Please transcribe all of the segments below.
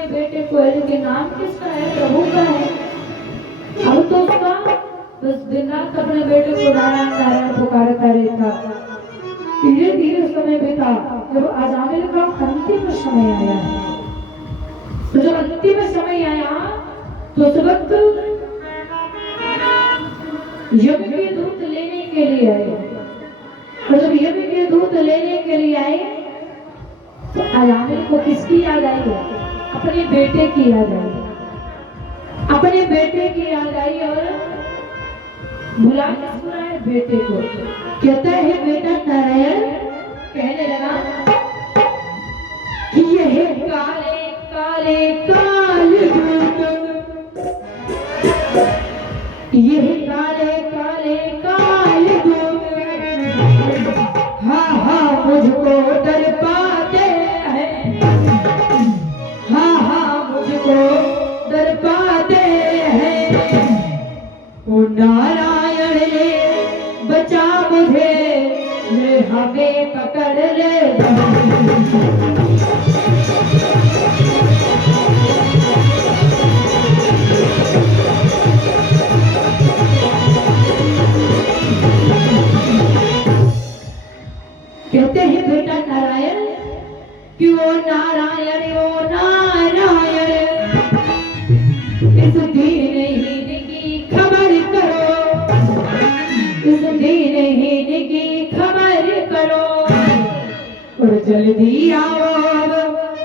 अपने बेटे को है, लेकिन नाम किसका है? प्रभु का है। अब तो उसका बस दिन रात अपने बेटे को नारायण नारायण पुकारता रहता। धीरे धीरे समय बीता, जब अजामिल का अंतिम समय आया है, तो जब अंतिम समय आया तो उस वक्त यज्ञ के दूत लेने के लिए आए, और जब यज्ञ के दूत लेने के लिए आए तो अजामिल को किसकी याद आई? अपने बेटे की याद आई, अपने बेटे की याद आई। और बुला किसको रहा है? बेटे को। कहता है बेटा नारायण, कहने लगा कि यह काले काले काल दूत, यह काले काले काल दूत, हाँ हाँ मुझको डर पाते हैं, हाँ हाँ मुझको डर पाते हैं। ओ नारायण ले बचा मुझे, ये हमें पकड़ ले। कहते हैं बेटा नारायण कि ओ नारायण, ओ नारायण, इस दीनहीन की खबर करो, इस दीनहीन की खबर करो, और जल्दी आओ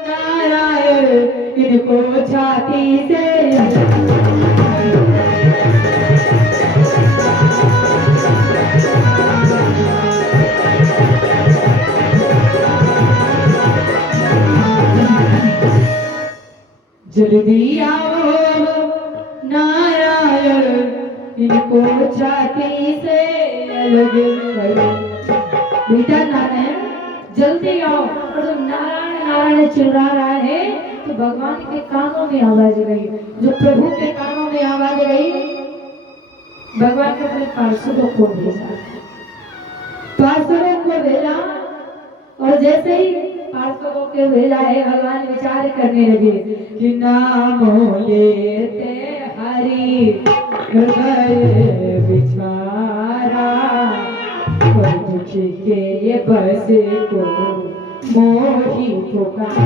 नारायण, इनको छाती से जल्दी आओ नारायण, इनको छाती से अलग करो। बेटा नारायण जल्दी आओ। और जब नारायण नारायण चिल्ला रहा है तो भगवान के कानों में आवाज गई, जो प्रभु के कानों में आवाज गई, भगवान ने अपने पार्षदों को भेजा, पार्षदों को भेजा। और जैसे ही पार्षदों के भेजा है, भगवान विचार करने लगे कि नाम लेते हरि हृदय विचारा, और दुखी के ये बस को मोही पुकार।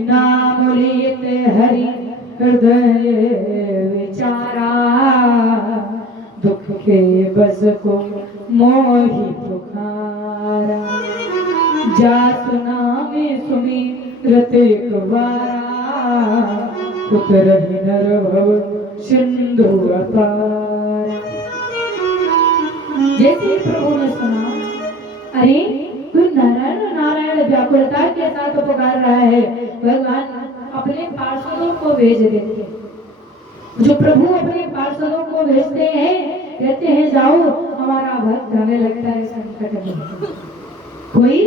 नाम लेते हरि हृदय विचारा, दुख के बस को मोहि पुकारा। जात नामे सुमिरत एक बारा, उतरहि नर भव सिंधु अपार। जैसे प्रभु ने सुना, अरे कोई नारायण नारायण व्याकुलता के साथ पुकार रहा है। भगवान अपने पार्षदों को भेज देते, जो प्रभु अपने पार्षदों को भेजते हैं, कहते हैं जाओ हमारा भक्त हमें लगता है संकट में, कोई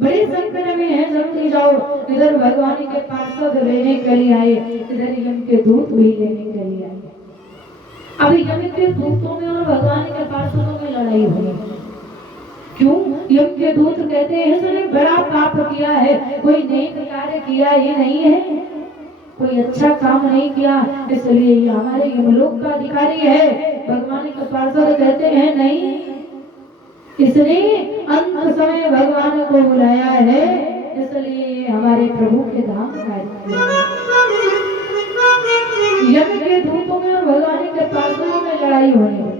बड़े संकट में है, जल्दी जाओ। इधर भगवान के पार्षद लेने के लिए आए, इधर यम के दूत भी लेने के लिए आए। अब यम के दूतों में और भगवान के पार्षदों में लड़ाई हुई। क्यों? यम के दूत कहते हैं इसने बड़ा पाप किया है, कोई नेक कार्य किया ही नहीं है, कोई अच्छा काम नहीं किया, इसलिए ये हमारे यमलोक का अधिकारी है। भगवान के पार्षद कहते हैं नहीं, इसने अंत समय भगवान को बुलाया है, इसलिए हमारे प्रभु के धाम का यम के दूतों में और भगवान के पार्षदों में लड़ाई होने लगी।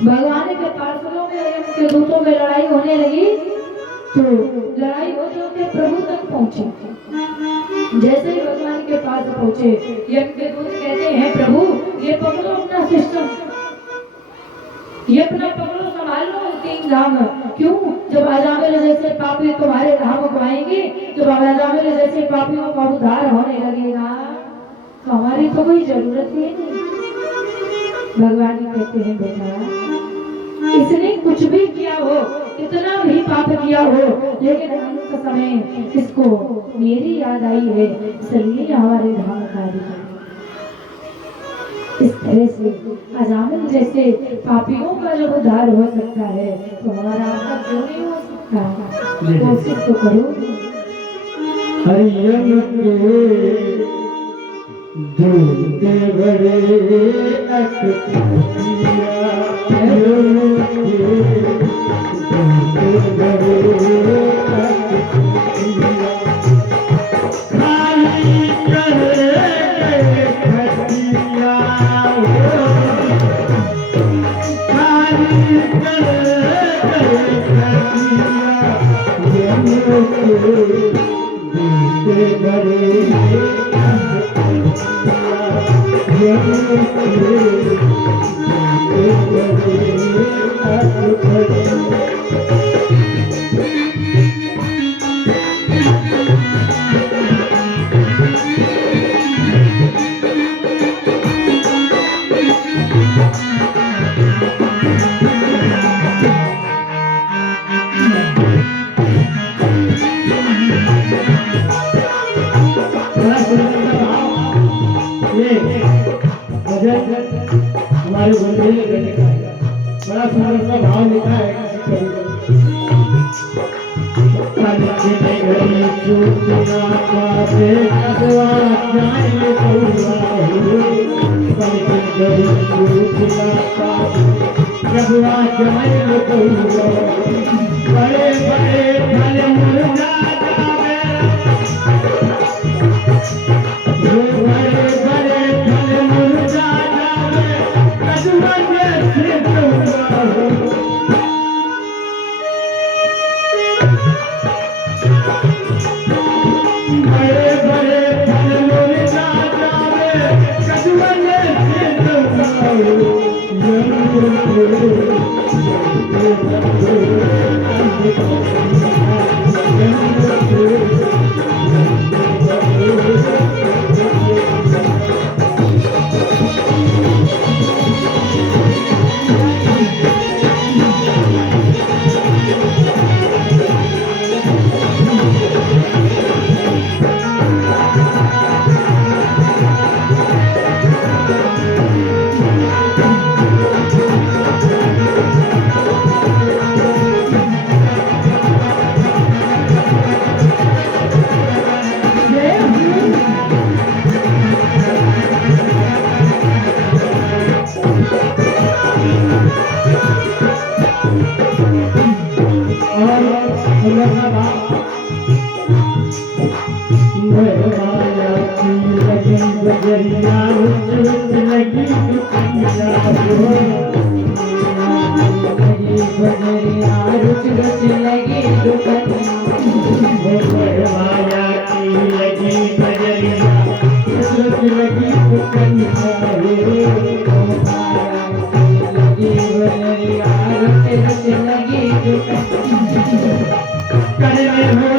भगवान के पार्षदों में और यम के दूतों में लड़ाई होने लगी, तो लड़ाई होते होते प्रभु तक पहुंचे। जैसे ही भगवान के पास पहुंचे, यम के दूत कहते हैं प्रभु ये पकड़ो अपना सिस्टम, ये अपना पकड़ो, संभाल लो 3 धाम। क्यों? जब अजामिल जैसे पापी तुम्हारे धाम को आएंगे, जब अजामिल जैसे पापियों का उद्धार होने लगेगा, तो हमारी तो कोई जरूरत ही नहीं। भगवान कहते हैं बेटा इसने कुछ भी किया हो, इतना भी पाप किया हो, लेकिन अंत समय इसको मेरी याद आई है, इसलिए हमारे धाम का अधिकारी। इस तरह से अजामिल जैसे पापियों का जब उद्धार हो सकता है, तो हमारा आपका क्यों नहीं हो सकता? कोशिश तो करो। हरियम के दूध बड़े अटकिया, हरियम के दूध बड़े अटकिया, खाली करे खटिया, खाली करे खटिया, यम के दूध बड़े हमारे गुरुदेव ने बड़ा सुंदर सा भाव लिखा है। बड़े बड़े फल मुरझा जावे, बड़े बड़े फल मुरझा जावे, कदुआ जैसे बड़े बड़े फल मुरझा जावे, कदुआ बजरिया लगी बजरिया रुच रुच लगी दुकनिया, माया की लगी बजरिया रुच रुच लगी दुकनिया, माया की लगी बजरिया रुच रुच लगी दुकनिया। में हो